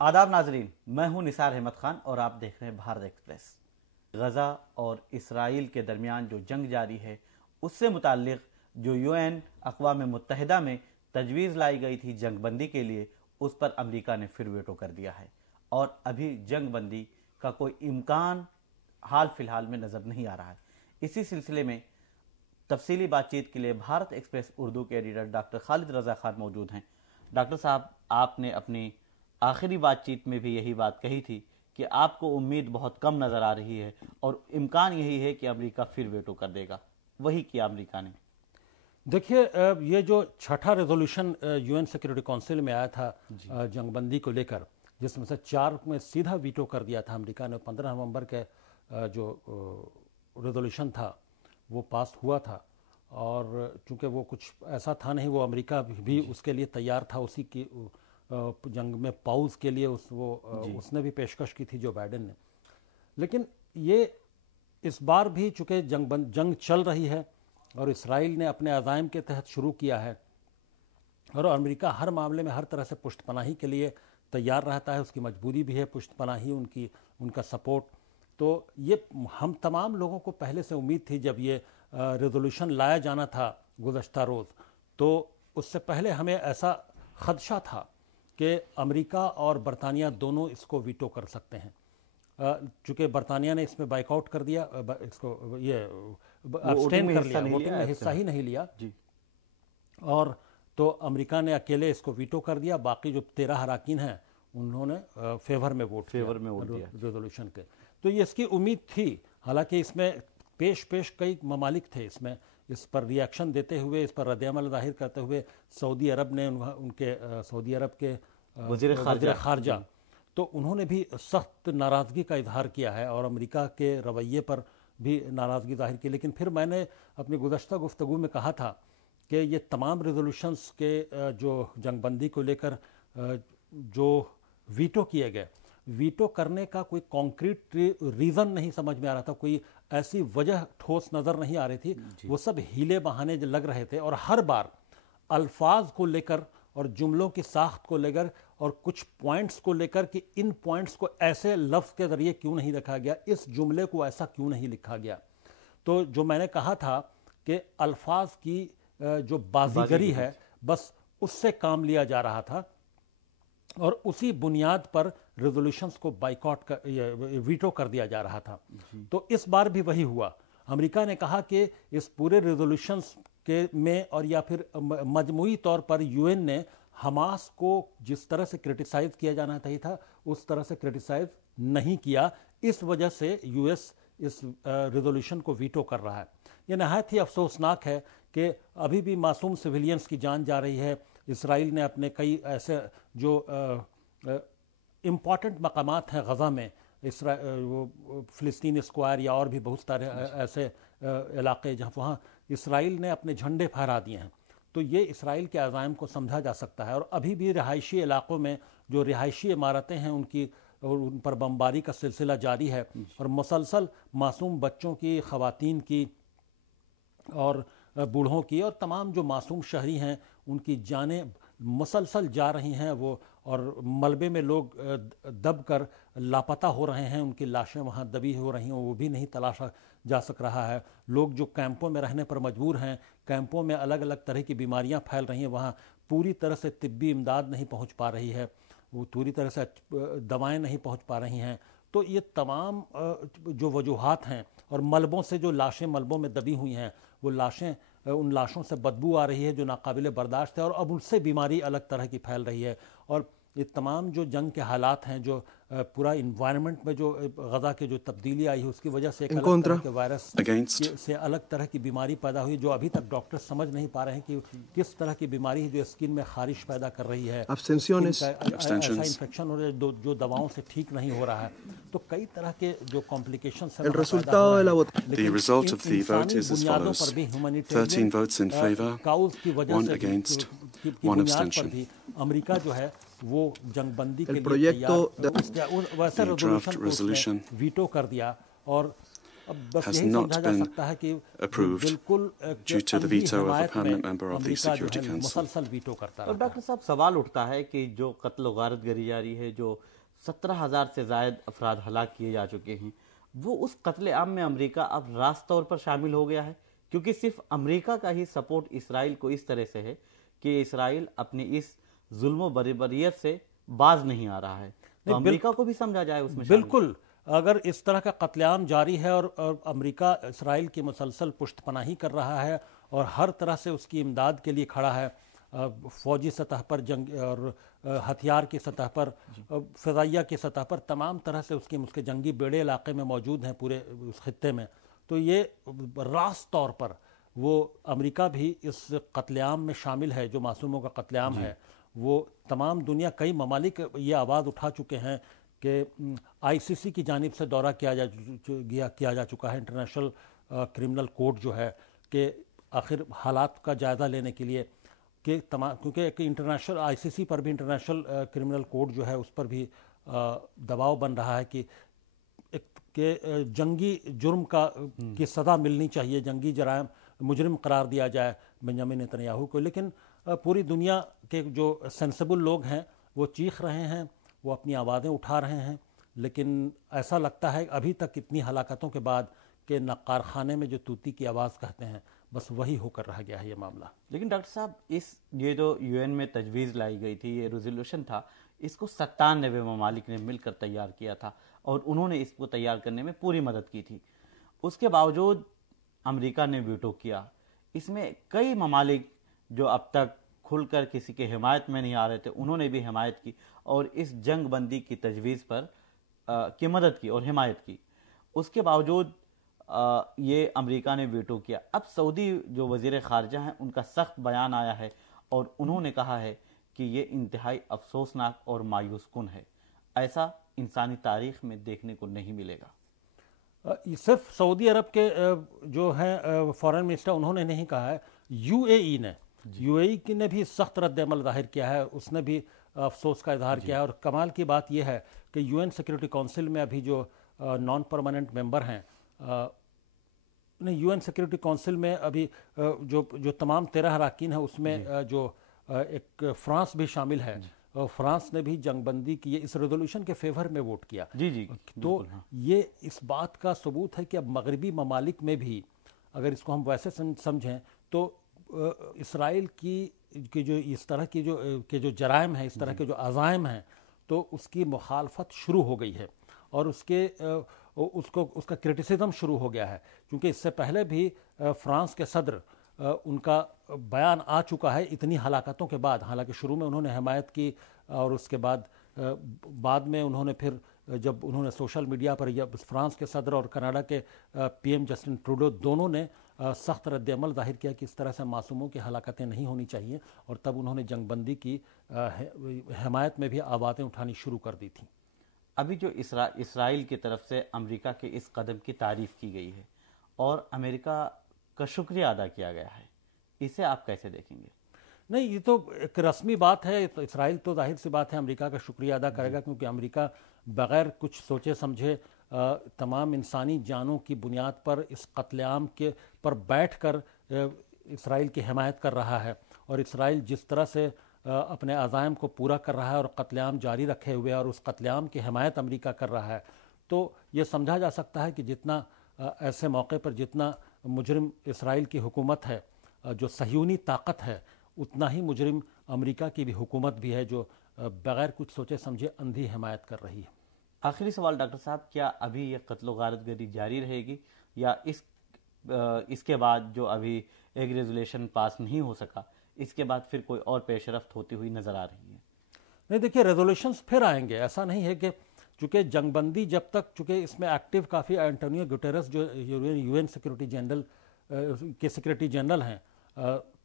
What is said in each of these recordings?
آداب ناظرین، میں ہوں نثار احمد خان اور آپ دیکھ رہے ہیں بھارت ایکسپریس۔ غزہ اور اسرائیل کے درمیان جو جنگ جاری ہے اس سے متعلق جو UN اقوام متحدہ میں تجویز لائی گئی تھی جنگ بندی کے لیے، اس پر امریکہ نے پھر ویٹو کر دیا ہے اور ابھی جنگ بندی کا کوئی امکان حال فی الحال میں نظر نہیں آ رہا ہے۔ اسی سلسلے میں تفصیلی بات چیت کے لیے بھارت ایکسپریس اردو کے ایڈیٹر ڈاکٹر خالد رضا خان موجود ہیں۔ ڈاکٹر صاحب، آپ نے اپنی آخری بات چیت میں بھی یہی بات کہی تھی کہ آپ کو امید بہت کم نظر آ رہی ہے اور امکان یہی ہے کہ امریکہ پھر ویٹو کر دے گا، وہی کیا امریکہ نے؟ دیکھیے، یہ جو چھٹا ریزولوشن UN سیکورٹی کونسل میں آیا تھا جنگ بندی کو لے کر، جس میں سے 4 میں سیدھا ویٹو کر دیا تھا امریکہ نے، 15 نومبر کے جو ریزولوشن تھا وہ پاس ہوا تھا، اور چونکہ وہ کچھ ایسا تھا نہیں، وہ امریکہ بھی اس کے لیے تیار تھا، اسی کی جنگ میں پاؤز کے لیے اس نے بھی پیشکش کی تھی جو بائیڈن نے۔ لیکن یہ اس بار بھی چونکہ جنگ چل رہی ہے اور اسرائیل نے اپنے عزائم کے تحت شروع کیا ہے اور امریکہ ہر معاملے میں ہر طرح سے پشت پناہی کے لیے تیار رہتا ہے، اس کی مجبوری بھی ہے پشت پناہی، ان کا سپورٹ۔ تو یہ ہم تمام لوگوں کو پہلے سے امید تھی، جب یہ ریزولوشن لایا جانا تھا گزشتہ روز، تو اس سے پہلے ہمیں ایسا خدشہ تھا کہ امریکہ اور برطانیہ دونوں اس کو ویٹو کر سکتے ہیں، چونکہ برطانیہ نے اس میں بائیک آؤٹ کر دیا، اس کو یہ ابسٹین کر لیا، ووٹنگ میں حصہ ہی نہیں لیا، اور تو امریکہ نے اکیلے اس کو ویٹو کر دیا، باقی جو 13 اراکین ہیں انہوں نے فیور میں ووٹ کیا ریزولوشن کے۔ تو یہ اس کی امید تھی، حالانکہ اس میں پیش کئی ممالک تھے اس پر ری ایکشن دیتے ہوئے، اس پر رد عمل ظاہر کرتے ہوئے سعودی عرب نے، سعودی عرب کے وزیر خارجہ، تو انہوں نے بھی سخت ناراضگی کا اظہار کیا ہے اور امریکہ کے رویے پر بھی ناراضگی ظاہر کی۔ لیکن پھر میں نے اپنی گزشتہ گفتگو میں کہا تھا کہ یہ تمام ریزولوشنز کے جو جنگ بندی کو لے کر جو ویٹو کیے گئے، ویٹو کرنے کا کوئی کانکریٹ ریزن نہیں سمجھ میں آ رہا تھا، کوئی ایسی وجہ ٹھوس نظر نہیں آ رہی تھی، وہ سب ہیلے بہانے لگ رہے تھے، اور ہر بار الفاظ کو لے کر اور جملوں کی ساخت کو لے کر اور کچھ پوائنٹس کو لے کر کہ ان پوائنٹس کو ایسے لفظ کے ذریعے کیوں نہیں رکھا گیا، اس جملے کو ایسا کیوں نہیں لکھا گیا۔ تو جو میں نے کہا تھا کہ الفاظ کی جو بازیگری ہے، بس اس سے کام لیا جا رہا تھا اور اسی بنیاد پر ریزولوشنز کو بائیکاٹ ویٹو کر دیا جا رہا تھا۔ تو اس بار بھی وہی ہوا، امریکہ نے کہا کہ اس پورے ریزولوشنز کے میں اور یا پھر مجموعی طور پر UN نے حماس کو جس طرح سے کرٹیسائز کیا جانا چاہیے تھا اس طرح سے کرٹیسائز نہیں کیا، اس وجہ سے US اس ریزولوشن کو ویٹو کر رہا ہے۔ یہ نہایت ہی افسوسناک ہے کہ ابھی بھی معصوم سویلینز کی جان جا رہی ہے۔ اسرائیل نے اپنے کئی ایسے جو امپورٹنٹ مقامات ہیں غزہ میں، فلسطین اسکوائر یا اور بھی بہت سارے ایسے علاقے جہاں وہاں اسرائیل نے اپنے جھنڈے پھہرا دیے ہیں، تو یہ اسرائیل کے عزائم کو سمجھا جا سکتا ہے۔ اور ابھی بھی رہائشی علاقوں میں جو رہائشی عمارتیں ہیں ان پر بمباری کا سلسلہ جاری ہے، اور مسلسل معصوم بچوں کی، خواتین کی اور بوڑھوں کی اور تمام جو معصوم شہری ہیں ان کی جانیں مسلسل جا رہی ہیں، وہ اور ملبے میں لوگ دب کر لاپتہ ہو رہے ہیں، ان کی لاشیں وہاں دبی ہو رہی ہیں، وہ بھی نہیں تلاشا جا سک رہا ہے۔ لوگ جو کیمپوں میں رہنے پر مجبور ہیں، کیمپوں میں الگ الگ طرح کی بیماریاں پھیل رہی ہیں، وہاں پوری طرح سے طبی امداد نہیں پہنچ پا رہی ہے، وہ پوری طرح سے دوائیں نہیں پہنچ پا رہی ہیں۔ تو یہ تمام جو وجوہات ہیں، اور ملبوں سے جو لاشیں ملبوں میں دبی ہوئی ہیں، وہ لاشیں، ان لاشوں سے بدبو آ رہی ہے جو ناقابل برداشت ہے، اور اب ان سے بیماری الگ طرح کی پھیل رہی ہے۔ اور یہ تمام جو جنگ کے حالات ہیں، جو پورا انوائرمنٹ میں جو غزہ کے جو تبدیلی آئی ہے، اس کی وجہ سے ایک الگ طرح کے وائرس سے الگ طرح کی بیماری پیدا ہوئی، جو ابھی تک ڈاکٹر سمجھ نہیں پا رہے ہیں کہ کس طرح کی بیماری ہے جو اسکن میں خارش پیدا کر رہی ہے، ایسا انفیکشن ہو رہا ہے جو دواؤں سے ٹھیک نہیں ہو رہا ہے۔ تو کئی طرح کے جو کمپلیکیشنز ہیں، The result of the vote is as follows: 13 votes in favor, 1 against, 1 abstention. امریکہ جو ہے وہ جنگ بندی کے لیے The draft resolution ویٹو کر دیا، اور has not been approved due to the veto of a permanent member of the Security Council. اور ڈاکٹر صاحب سوال اٹھتا ہے کہ جو قتل و غارت گری جاری ہے، جو 17,000 سے زائد افراد ہلاک کیے جا چکے ہیں، وہ اس قتل عام میں امریکہ اب راست طور پر شامل ہو گیا ہے، کیونکہ صرف امریکہ کا ہی سپورٹ اسرائیل کو اس طرح سے ہے کہ اسرائیل اپنی اس ظلم و بربریت سے باز نہیں آ رہا ہے، تو امریکہ کو بھی سمجھا جائے اس میں شامل. بالکل، اگر اس طرح کا قتل عام جاری ہے اور امریکہ اسرائیل کی مسلسل پشت پناہی کر رہا ہے اور ہر طرح سے اس کی امداد کے لیے کھڑا ہے، فوجی سطح پر، جنگ اور ہتھیار کی سطح پر، فضائیہ کی سطح پر، تمام طرح سے اس کے جنگی بیڑے علاقے میں موجود ہیں پورے اس خطے میں، تو یہ راست طور پر وہ امریکہ بھی اس قتل عام میں شامل ہے جو معصوموں کا قتل عام ہے. وہ تمام دنیا، کئی ممالک یہ آواز اٹھا چکے ہیں کہ ICC کی جانب سے دورہ کیا جا چکا ہے، انٹرنیشنل کرمنل کورٹ جو ہے، کہ آخر حالات کا جائزہ لینے کے لیے، کہ کیونکہ ایک انٹرنیشنل ICC پر بھی، انٹرنیشنل کرمنل کورٹ جو ہے، اس پر بھی دباؤ بن رہا ہے کہ جنگی جرم کی سزا ملنی چاہیے، جنگی جرائم مجرم قرار دیا جائے بنیامین نتنیاہو کو. لیکن پوری دنیا کے جو سینسیبل لوگ ہیں وہ چیخ رہے ہیں، وہ اپنی آوازیں اٹھا رہے ہیں، لیکن ایسا لگتا ہے ابھی تک اتنی ہلاکتوں کے بعد کہ نقار خانے میں جو طوطی کی آواز کہتے ہیں، بس وہی ہو کر رہ گیا ہے یہ معاملہ. لیکن ڈاکٹر صاحب، یہ جو UN میں تجویز لائی گئی تھی، یہ ریزولوشن تھا، اس کو 97 ممالک نے مل کر تیار کیا تھا اور انہوں نے اس کو تیار کرنے میں پوری مدد کی تھی. اس کے باوجود امریکہ نے ویٹو کیا. اس میں کئی ممالک جو اب تک کھل کر کسی کے حمایت میں نہیں آ رہے تھے، انہوں نے بھی حمایت کی اور اس جنگ بندی کی تجویز پر کی مدد کی اور حمایت کی. اس کے باوجود یہ امریکہ نے ویٹو کیا. اب سعودی جو وزیر خارجہ ہیں، ان کا سخت بیان آیا ہے اور انہوں نے کہا ہے کہ یہ انتہائی افسوسناک اور مایوس کن ہے. ایسا انسانی تاریخ میں دیکھنے کو نہیں ملے گا. صرف سعودی عرب کے جو ہیں فارن منسٹر، انہوں نے نہیں کہا ہے، UAE نے بھی سخت رد عمل ظاہر کیا ہے، اس نے بھی افسوس کا اظہار کیا ہے. اور کمال کی بات یہ ہے کہ UN سیکورٹی کونسل میں ابھی جو نان پرماننٹ ممبر ہیں، UN سیکورٹی کونسل میں ابھی جو تمام 13 اراکین ہیں، اس میں جو ایک فرانس بھی شامل ہے، فرانس نے بھی جنگ بندی کی اس ریزولوشن کے فیور میں ووٹ کیا. تو یہ اس بات کا ثبوت ہے کہ اب مغربی ممالک میں بھی، اگر اس کو ہم ویسے سمجھیں تو اسرائیل کی جو اس طرح کی جو جرائم ہیں، اس طرح کے جو عزائم ہیں، تو اس کی مخالفت شروع ہو گئی ہے اور اس کا کرٹیسزم شروع ہو گیا ہے. کیونکہ اس سے پہلے بھی فرانس کے صدر، ان کا بیان آ چکا ہے اتنی ہلاکتوں کے بعد. حالانکہ شروع میں انہوں نے حمایت کی اور اس کے بعد میں انہوں نے پھر جب انہوں نے سوشل میڈیا پر، فرانس کے صدر اور کینیڈا کے PM جسٹن ٹروڈو دونوں نے سخت رد عمل ظاہر کیا کہ اس طرح سے معصوموں کی ہلاکتیں نہیں ہونی چاہیے، اور تب انہوں نے جنگ بندی کی حمایت میں بھی آوازیں اٹھانی شروع کر دی تھیں. ابھی جو اسرائیل کی طرف سے امریکہ کے اس قدم کی تعریف کی گئی ہے اور امریکہ کا شکریہ ادا کیا گیا ہے، اسے آپ کیسے دیکھیں گے؟ نہیں، یہ تو ایک رسمی بات ہے. اسرائیل تو ظاہر سی بات ہے امریکہ کا شکریہ ادا کرے گا، کیونکہ امریکہ بغیر کچھ سوچے سمجھے تمام انسانی جانوں کی بنیاد پر اس قتل عام پر بیٹھ کر اسرائیل کی حمایت کر رہا ہے. اور اسرائیل جس طرح سے اپنے عزائم کو پورا کر رہا ہے اور قتل عام جاری رکھے ہوئے اور اس قتل عام کی حمایت امریکہ کر رہا ہے، تو یہ سمجھا جا سکتا ہے کہ جتنا ایسے موقع پر جتنا مجرم اسرائیل کی حکومت ہے، جو صہیونی طاقت ہے، اتنا ہی مجرم امریکہ کی بھی حکومت بھی ہے، جو بغیر کچھ سوچے سمجھے اندھی حمایت کر رہی ہے. آخری سوال ڈاکٹر صاحب، کیا ابھی یہ قتل و غارت گری جاری رہے گی، یا اس کے بعد جو ابھی ایک ریزولیشن پاس نہیں ہو سکا، اس کے بعد پھر کوئی اور پیش رفت ہوتی ہوئی نظر آ رہی ہے؟ نہیں، دیکھیے، ریزولیشنز پھر آئیں گے. ایسا نہیں ہے کہ چونکہ جنگ بندی جب تک، چونکہ اس میں ایکٹیو کافی اینٹونیو گٹیرس جو UN سیکورٹی جنرل کے سیکریٹری جنرل ہیں،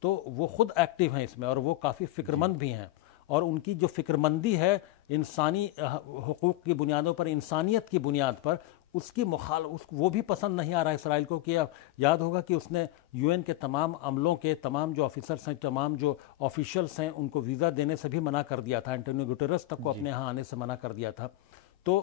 تو وہ خود ایکٹیو ہیں اس میں، اور وہ کافی فکر مند بھی ہیں. اور ان کی جو فکر مندی ہے انسانی حقوق کی بنیادوں پر، انسانیت کی بنیاد پر، اس کی وہ بھی پسند نہیں آ رہا اسرائیل کو. کہ یاد ہوگا کہ اس نے UN کے تمام عملوں کے تمام جو آفیسرس ہیں، تمام جو آفیشلس ہیں، ان کو ویزا دینے سے بھی منع کر دیا تھا. اینٹونیو گٹیرس تک کو اپنے ہاں آنے سے منع کر دیا تھا. تو